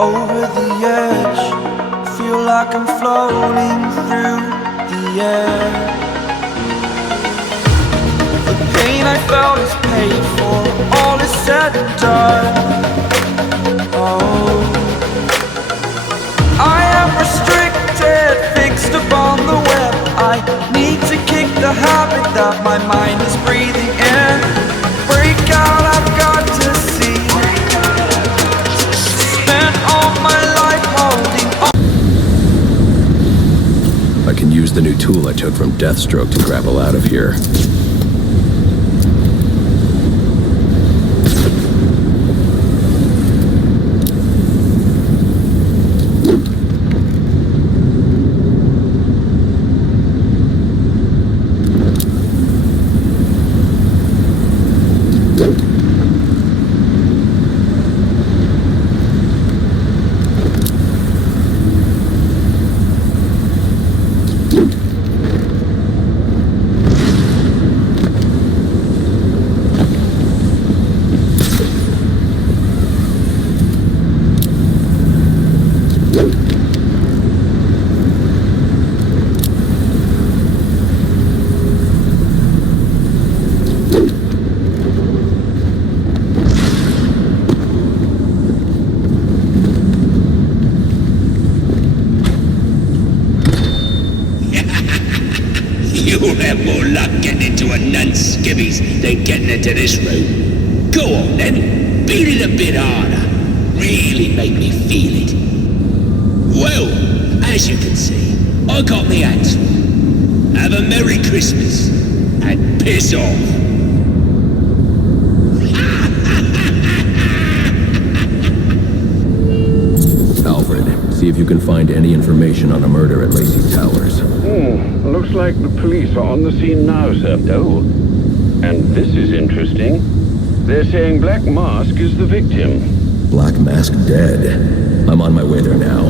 Over the edge, feel like I'm floating through the air. The pain I felt is paid for, all is said and done. Oh, I am restricted, fixed upon the web. I need to kick the habit that my mind is breathing in. Break out, I've got to see. Spent all my life holding on. I can use the new tool I took from Deathstroke to grapple out of here. You'll have more luck getting into a nun's skivvies than getting into this room. Go on then, beat it a bit harder. Really make me feel it. Well, as you can see, I got me hands full. Have a Merry Christmas and piss off. Alfred, see if you can find any information on a murder at Lacey Towers. Looks like the police are on the scene now, sir. Oh, and this is interesting. They're saying Black Mask is the victim. Black Mask dead. I'm on my way there now.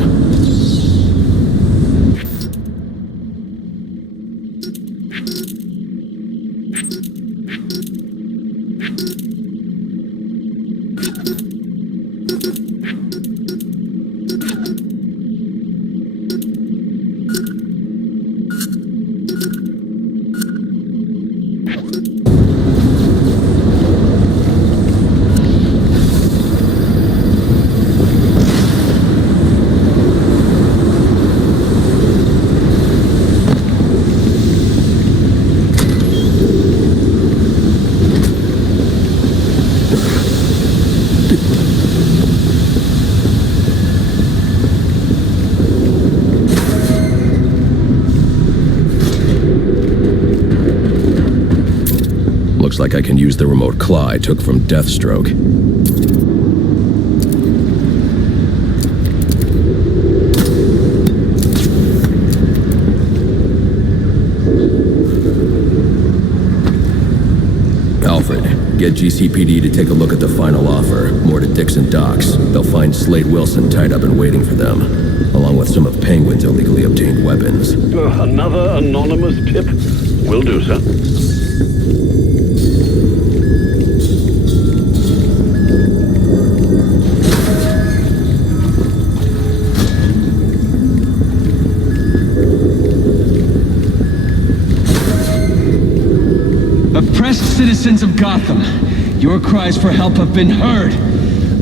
Looks like I can use the remote claw I took from Deathstroke. Alfred, get GCPD to take a look at the final offer. More to Dixon Docks. They'll find Slade Wilson tied up and waiting for them, along with some of Penguin's illegally obtained weapons. Another anonymous tip? Will do, sir. Oppressed citizens of Gotham, your cries for help have been heard.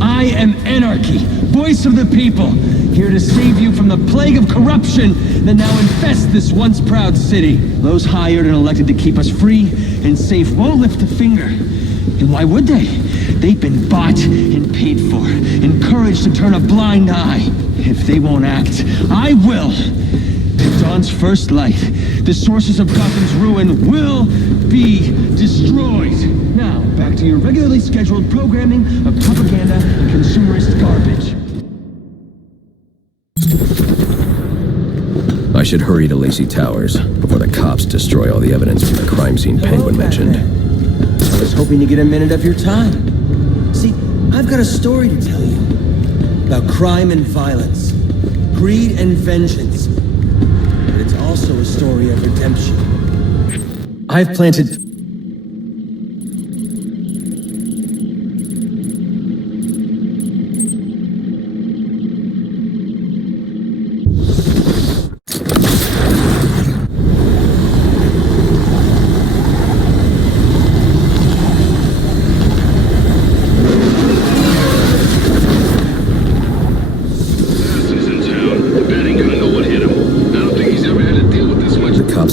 I am Anarchy, voice of the people, here to save you from the plague of corruption that now infests this once proud city. Those hired and elected to keep us free and safe won't lift a finger. And why would they? They've been bought and paid for, encouraged to turn a blind eye. If they won't act, I will. At dawn's first light, the sources of Gotham's ruin will be destroyed. Now, back to your regularly scheduled programming of propaganda and consumerist garbage. I should hurry to Lacey Towers before the cops destroy all the evidence from the crime scene Penguin mentioned. I was hoping to get a minute of your time. See, I've got a story to tell you about crime and violence, greed and vengeance. But it's all also a story of redemption. I've planted...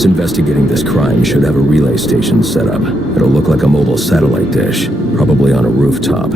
Investigating this crime should have a relay station set up. It'll look like a mobile satellite dish, probably on a rooftop.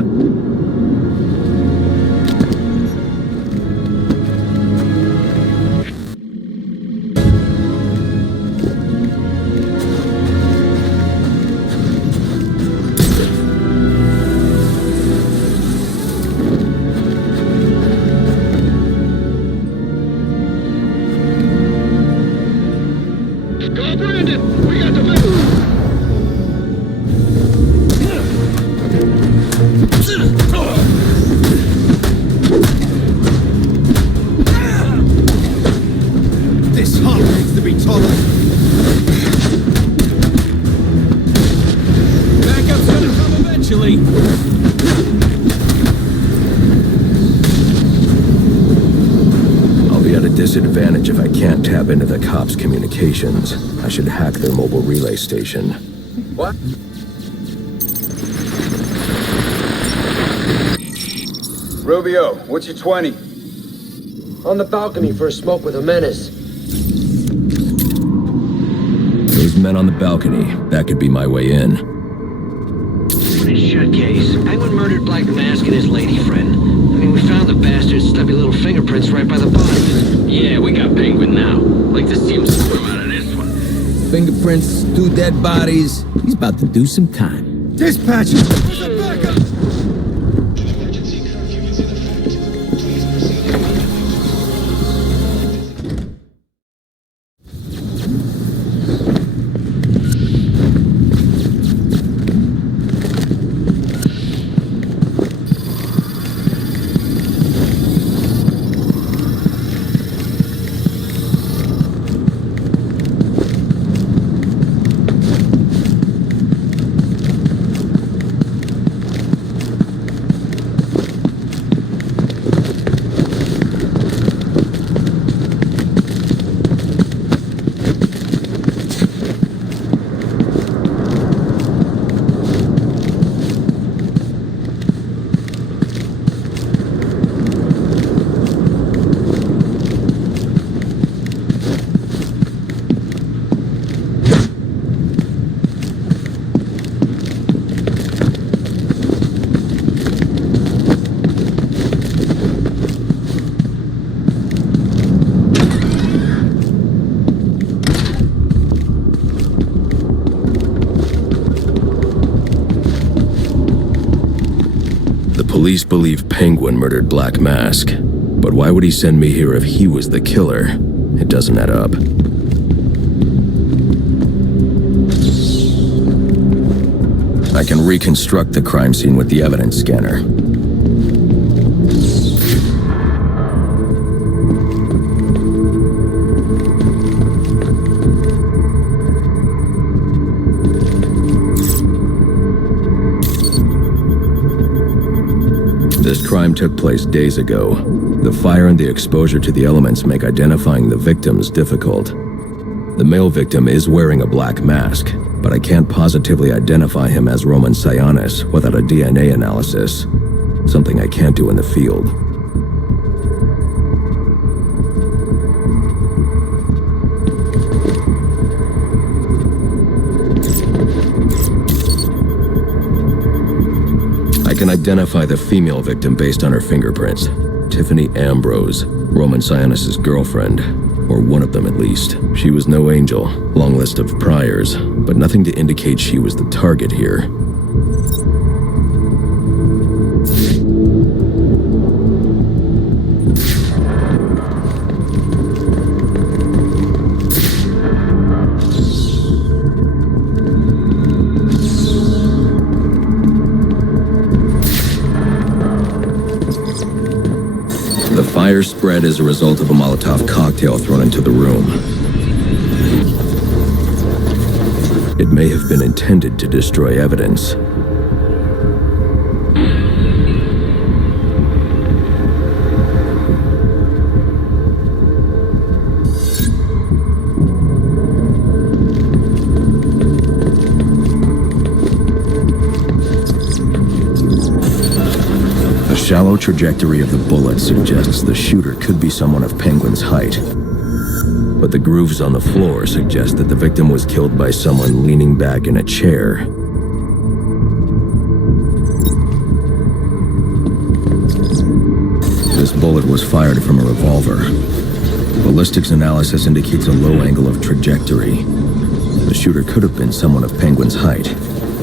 Disadvantage if I can't tap into the cops' communications. I should hack their mobile relay station. What? Rubio, what's your 20? On the balcony for a smoke with a menace. Those men on the balcony, that could be my way in. Shut case. Penguin murdered Black Mask and his lady friend. I mean, we found the bastard's stubby little fingerprints right by the bodies. Yeah, we got Penguin now. Like to see him swim out of this one. Fingerprints, 2 dead bodies. He's about to do some time. Dispatch! There's a backup! Police believe Penguin murdered Black Mask, but why would he send me here if he was the killer? It doesn't add up. I can reconstruct the crime scene with the evidence scanner. This crime took place days ago. The fire and the exposure to the elements make identifying the victims difficult. The male victim is wearing a black mask, but I can't positively identify him as Roman Sionis without a DNA analysis. Something I can't do in the field. I can identify the female victim based on her fingerprints. Tiffany Ambrose, Roman Sionis' girlfriend. Or one of them at least. She was no angel, long list of priors, but nothing to indicate she was the target here. The fire spread as a result of a Molotov cocktail thrown into the room. It may have been intended to destroy evidence. The shallow trajectory of the bullet suggests the shooter could be someone of Penguin's height. But the grooves on the floor suggest that the victim was killed by someone leaning back in a chair. This bullet was fired from a revolver. Ballistics analysis indicates a low angle of trajectory. The shooter could have been someone of Penguin's height,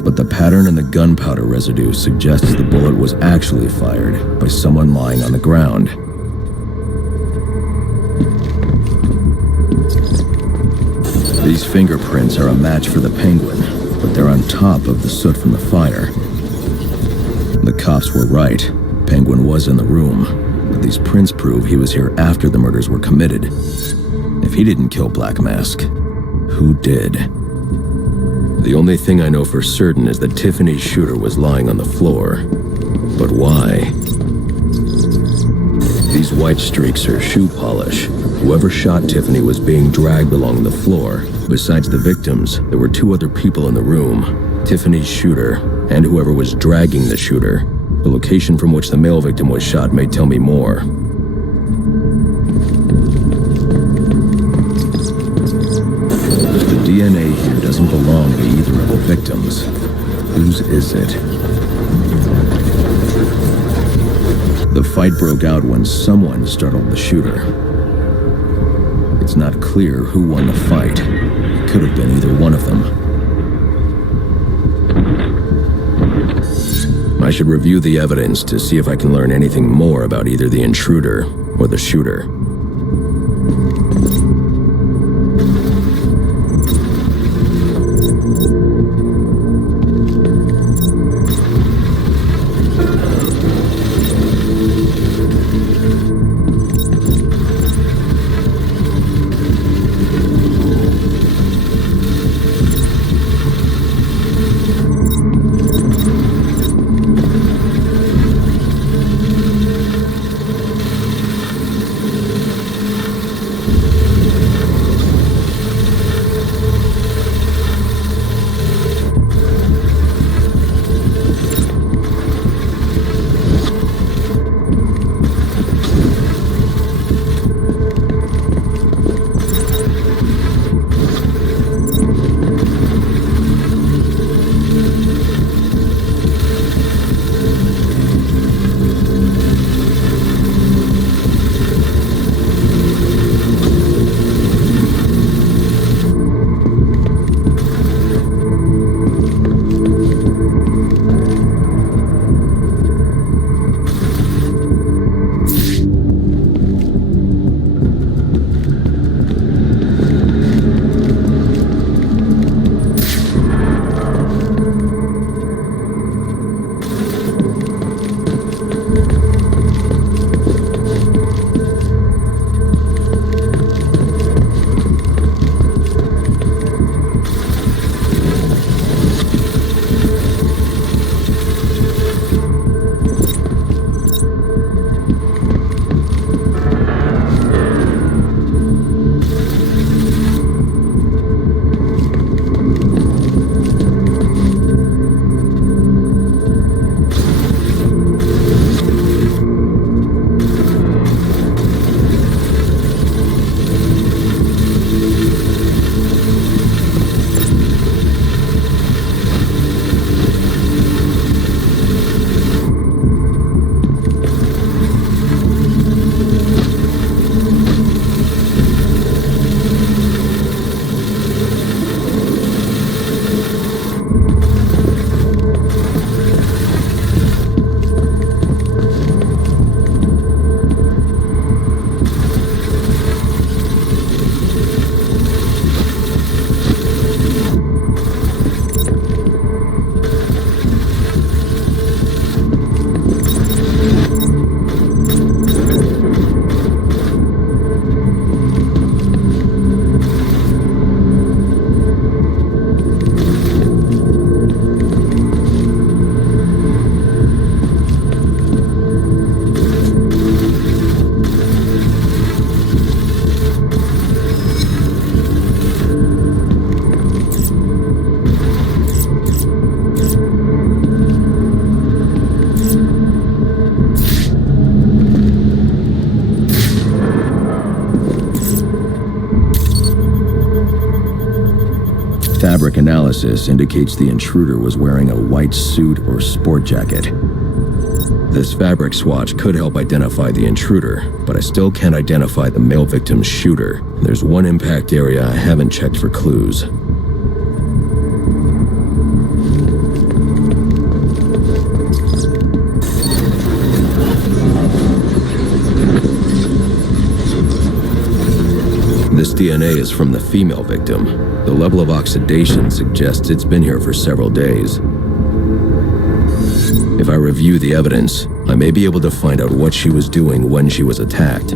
but the pattern in the gunpowder residue suggests the bullet was actually fired by someone lying on the ground. These fingerprints are a match for the Penguin, but they're on top of the soot from the fire. The cops were right. Penguin was in the room, but these prints prove he was here after the murders were committed. If he didn't kill Black Mask, who did? The only thing I know for certain is that Tiffany's shooter was lying on the floor. But why? These white streaks are shoe polish. Whoever shot Tiffany was being dragged along the floor. Besides the victims, there were two other people in the room, Tiffany's shooter and whoever was dragging the shooter. The location from which the male victim was shot may tell me more. The DNA here doesn't belong to either of the victims. Whose is it? The fight broke out when someone startled the shooter. It's not clear who won the fight. It could have been either one of them. I should review the evidence to see if I can learn anything more about either the intruder or the shooter. Fabric analysis indicates the intruder was wearing a white suit or sport jacket. This fabric swatch could help identify the intruder, but I still can't identify the male victim's shooter. There's one impact area I haven't checked for clues. This DNA is from the female victim. The level of oxidation suggests it's been here for several days. If I review the evidence, I may be able to find out what she was doing when she was attacked.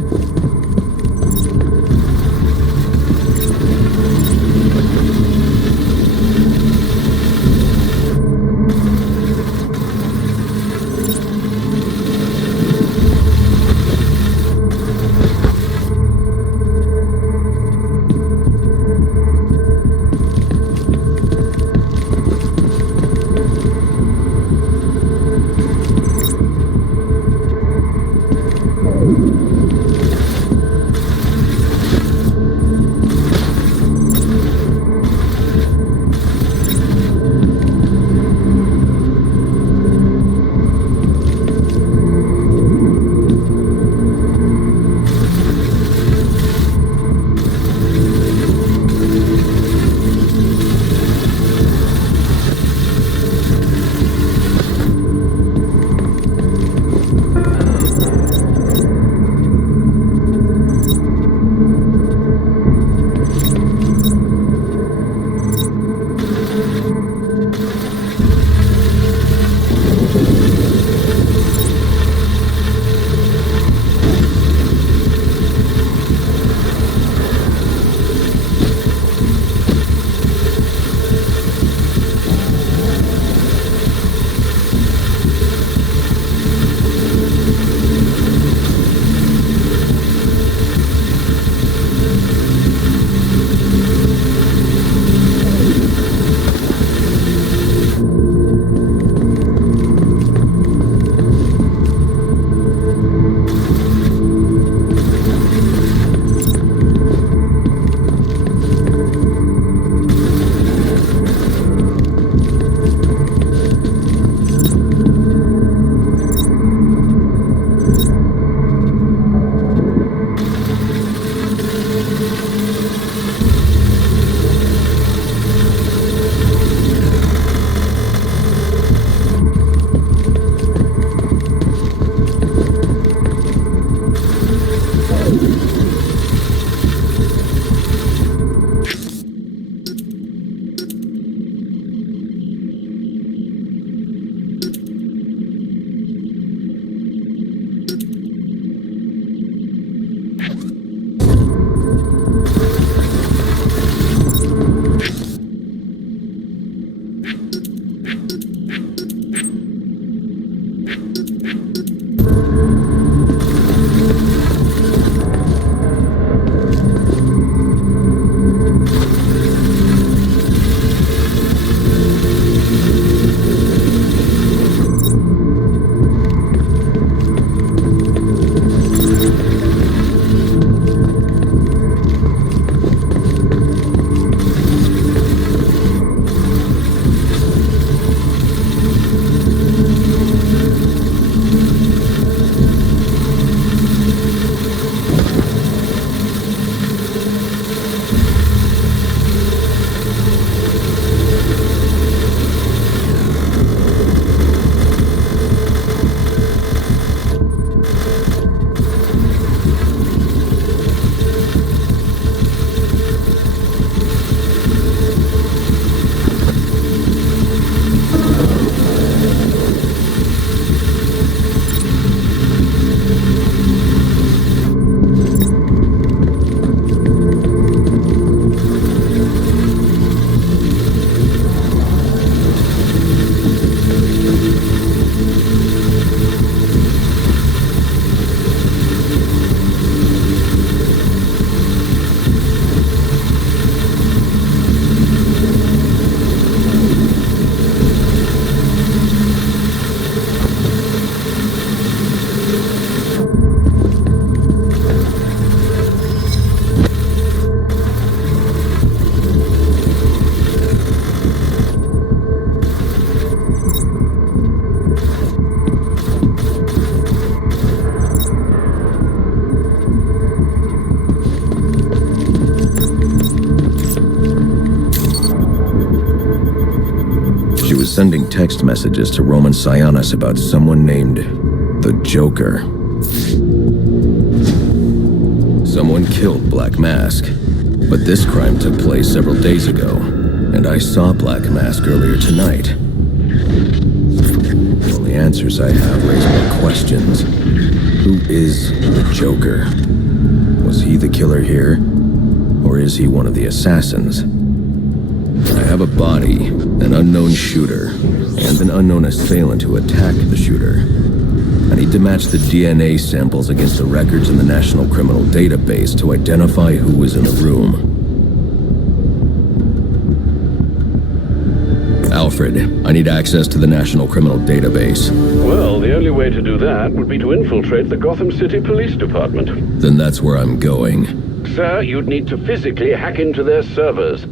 was sending text messages to Roman Sionis about someone named the Joker. Someone killed Black Mask, but this crime took place several days ago, and I saw Black Mask earlier tonight. The only answers I have raise more questions. Who is the Joker? Was he the killer here? Or is he one of the assassins? I have a body, an unknown shooter, and an unknown assailant who attacked the shooter. I need to match the DNA samples against the records in the National Criminal Database to identify who was in the room. Alfred, I need access to the National Criminal Database. Well, the only way to do that would be to infiltrate the Gotham City Police Department. Then that's where I'm going. Sir, you'd need to physically hack into their servers.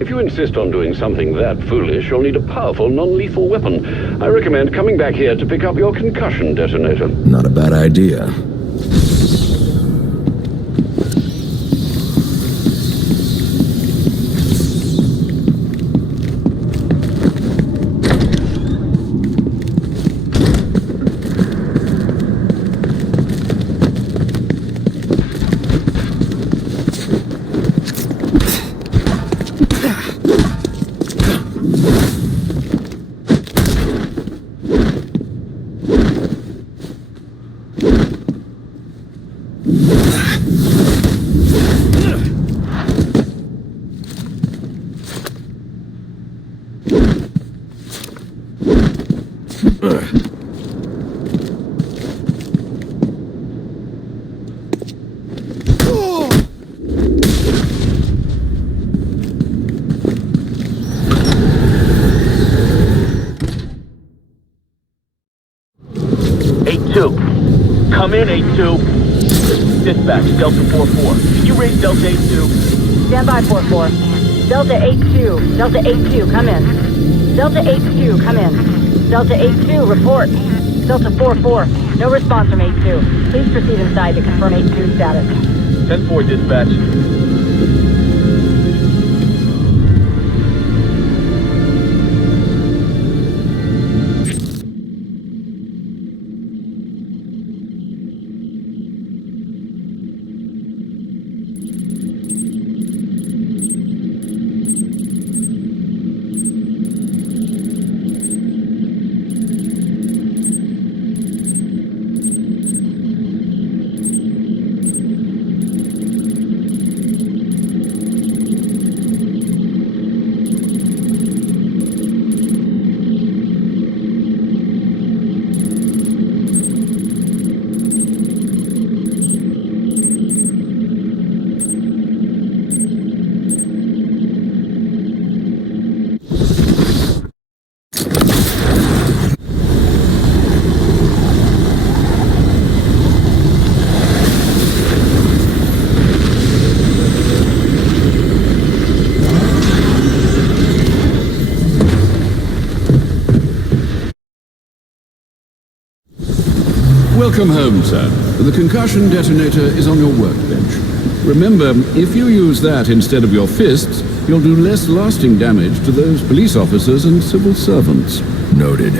If you insist on doing something that foolish, you'll need a powerful, non-lethal weapon. I recommend coming back here to pick up your concussion detonator. Not a bad idea. Come in, 8-2. Dispatch, Delta 4-4. Can you raise Delta 8-2? Stand by, 4-4. Delta 8-2. Delta 8-2, come in. Delta 8-2, come in. Delta 8-2, report. Delta 4-4, no response from 8-2. Please proceed inside to confirm 8-2 status. 10-4, dispatch. Welcome home, sir. The concussion detonator is on your workbench. Remember, if you use that instead of your fists, you'll do less lasting damage to those police officers and civil servants. Noted.